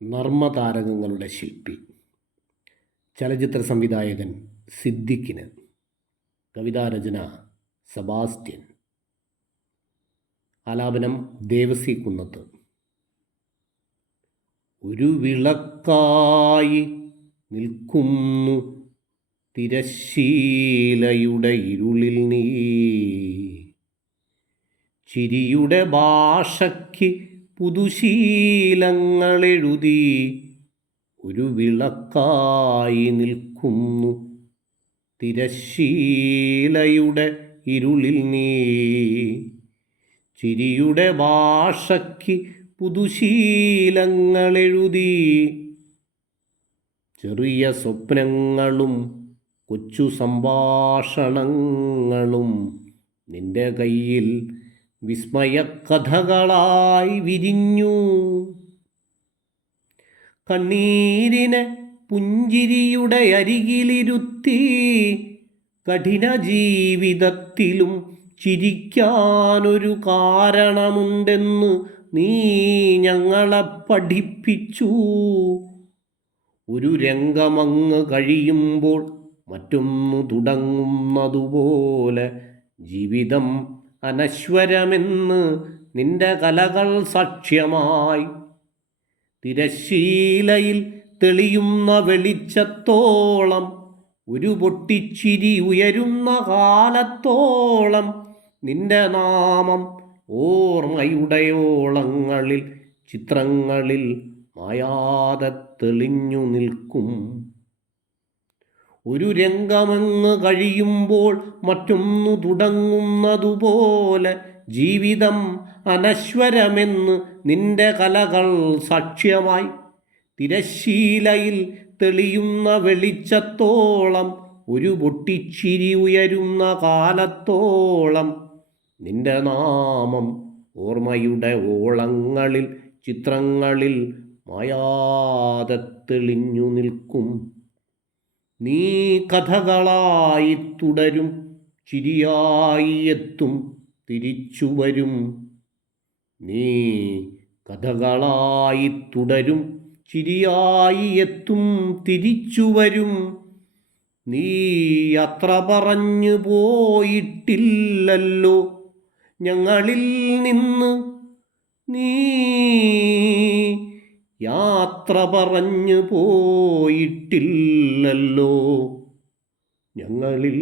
നർമ്മതാരകങ്ങളുടെ ശില്പി, ചലച്ചിത്ര സംവിധായകൻ സിദ്ദിഖിന്, കവിതാരചന സെബാസ്റ്റ്യൻ, ആലാപനം ദേവസി കുന്നത്ത്. ഒരു വിളക്കായി നിൽക്കുന്നു തിരശ്ശീലയുടെ ഇരുളിൽ നീ, ചിരിയുടെ ഭാഷയ്ക്ക് പുതുശീലങ്ങളെഴുതി. ഒരു വിളക്കായി നിൽക്കുന്നു തിരശ്ശീലയുടെ ഇരുളിൽ നീ, ചിരിയുടെ ഭാഷയ്ക്ക് പുതുശീലങ്ങളെഴുതി. ചെറിയ സ്വപ്നങ്ങളും കൊച്ചു സംഭാഷണങ്ങളും നിന്റെ കയ്യിൽ വിസ്മയക്കഥകളായി വിരിഞ്ഞു. കണ്ണീരിനെ പുഞ്ചിരിയുടെ അരികിലിരുത്തി, കഠിന ജീവിതത്തിലും ചിരിക്കാനൊരു കാരണമുണ്ടെന്ന് നീ ഞങ്ങളെ പഠിപ്പിച്ചു. ഒരു രംഗമങ്ങ് കഴിയുമ്പോൾ മറ്റൊന്നു തുടങ്ങുന്നതുപോലെ ജീവിതം അനശ്വരമെന്ന് നിന്റെ കലകൾ സാക്ഷ്യമായി. തിരശ്ശീലയിൽ തെളിയുന്ന വെളിച്ചത്തോളം, ഒരു പൊട്ടിച്ചിരി ഉയരുന്ന കാലത്തോളം, നിന്റെ നാമം ഓർമ്മയുടെ ഓളങ്ങളിൽ ചിത്രങ്ങളിൽ മായാതെ തെളിഞ്ഞു നിൽക്കും. ഒരു രംഗമങ്ങ് കഴിയുമ്പോൾ മറ്റൊന്നു തുടങ്ങുന്നതുപോലെ ജീവിതം അനശ്വരമെന്ന് നിന്റെ കലകൾ സാക്ഷ്യമായി. തിരശ്ശീലയിൽ തെളിയുന്ന വെളിച്ചത്തോളം, ഒരു പൊട്ടിച്ചിരി ഉയരുന്ന കാലത്തോളം, നിന്റെ നാമം ഓർമ്മയുടെ ഓളങ്ങളിൽ ചിത്രങ്ങളിൽ മായാതെ തെളിഞ്ഞു നിൽക്കും. നീ കഥകളായി തുടരും, ചിരിയായി എത്തും, തിരിച്ചുവരും. നീ കഥകളായി തുടരും, ചിരിയായി എത്തും, തിരിച്ചുവരും. നീ യാത്ര പറഞ്ഞു പോയിട്ടില്ലല്ലോ ഞങ്ങളിൽ നിന്ന്, നീ യാത്ര പറഞ്ഞു പോയിട്ടില്ലല്ലോ ഞങ്ങളിൽ